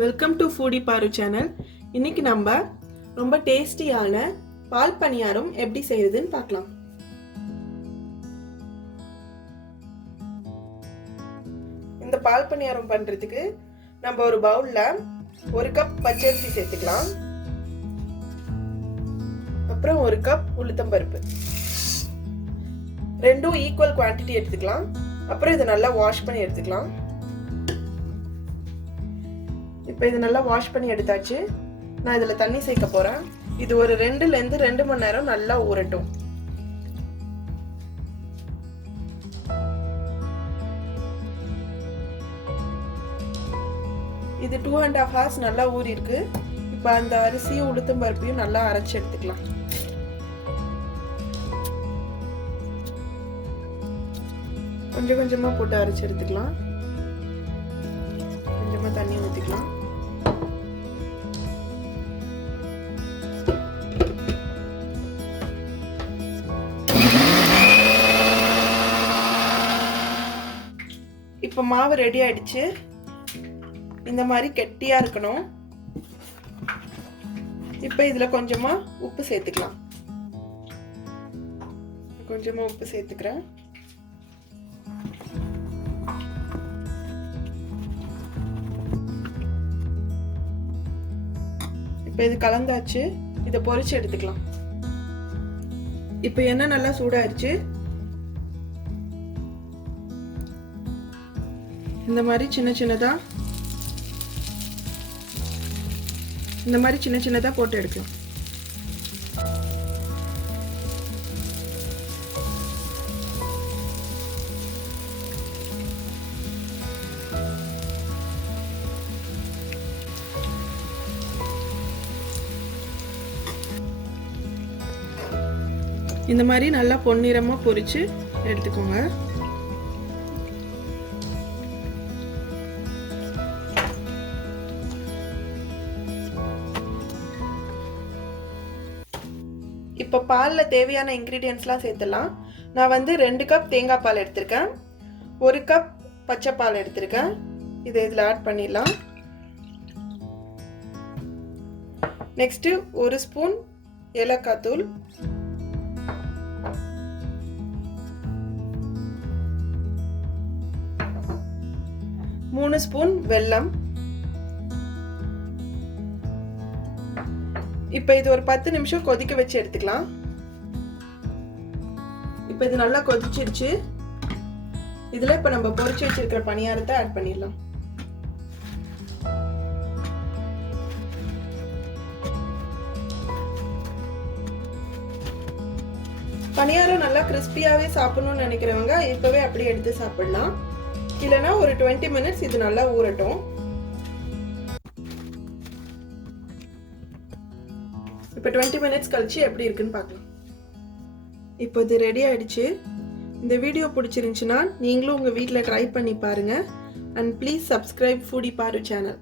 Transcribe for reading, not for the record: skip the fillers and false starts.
Welcome to FoodieParu channel. இன்னைக்கு நம்ம ரொம்ப டேஸ்டியான பால் பணியாரம் எப்படி செய்யறதுன்னு பார்க்கலாம். இந்த பால் பணியாரம் பண்றதுக்கு நம்ம ஒரு பவுல்ல 1 கப் பச்சரிசி சேர்த்துக்கலாம். அப்புறம் 1 கப் உளுத்தம் பருப்பு. ரெண்டும் ஈக்குவல் குவாண்டிட்டி எடுத்துக்கலாம். அப்புறம் இதை நல்லா வாஷ் பண்ணி எடுத்துக்கலாம். இப்போ இது நல்லா வாஷ் பண்ணி எடுத்தாச்சு. நான் இதில் தண்ணி சேர்க்க போகிறேன். இது ஒரு 2லேருந்து 2 மணி நேரம் நல்லா ஊறட்டும். இது 2.5 hours நல்லா ஊறி இருக்கு. இப்போ அந்த அரிசியும் உளுத்தம் பருப்பையும் நல்லா அரைச்சி எடுத்துக்கலாம். கொஞ்சம் கொஞ்சமாக போட்டு அரைச்சி எடுத்துக்கலாம். கொஞ்சமாக தண்ணி ஊற்றிக்கலாம். இப்போ மாவு ரெடி ஆயிடுச்சு. இந்த மாதிரி கெட்டியா இருக்கணும். இப்போ இதுல கொஞ்சமா உப்பு சேர்த்துக்கலாம். கொஞ்சமா உப்பு சேர்த்துக்கிறேன். இப்போ இது கலந்தாச்சு. இதை பொரிச்சு எடுத்துக்கலாம். இப்போ எண்ணெய் நல்லா சூடாயிருச்சு. இந்த மாதிரி சின்ன சின்னதா போட்டு எடுக்கலாம். இந்த மாதிரி நல்லா பொன்னிறமா பொரிச்சு எடுத்துக்கோங்க. இப்போ பாலில் தேவையான இன்க்ரீடியன்ட்ஸ்லாம் சேர்த்துலாம். நான் வந்து 2 கப் தேங்காய் பால் எடுத்திருக்கேன். 1 கப் பச்சை பால் எடுத்திருக்கேன். இதை இதில் ஆட் பண்ணிடலாம். நெக்ஸ்ட்டு 1 ஸ்பூன் ஏலக்காய் தூள், 3 ஸ்பூன் வெல்லம். இப்போ இது ஒரு 10 நிமிஷம் கொதிக்க வச்சு எடுத்துக்கலாம். இப்போ இது நல்லா கொதிச்சிருச்சு. இதுல இப்போ நம்ம பொரிச்சு வச்சிருக்கிற பணியாரத்தை ஆட் பண்ணிடலாம். பணியாரம் நல்லா கிறிஸ்பியாவே சாப்பிடணும்னு நினைக்கிறவங்க இப்பவே அப்படியே எடுத்து சாப்பிடலாம். இல்லைன்னா ஒரு 20 மினிட்ஸ் இது நல்லா ஊறட்டும். இப்போ 20 மினிட்ஸ் கழிச்சு எப்படி இருக்குன்னு பார்க்கலாம். இப்போ இது ரெடி ஆயிடுச்சு. இந்த வீடியோ பிடிச்சிருந்துச்சுன்னா நீங்களும் உங்கள் வீட்டில் ட்ரை பண்ணி பாருங்கள். And please subscribe FoodieParu channel.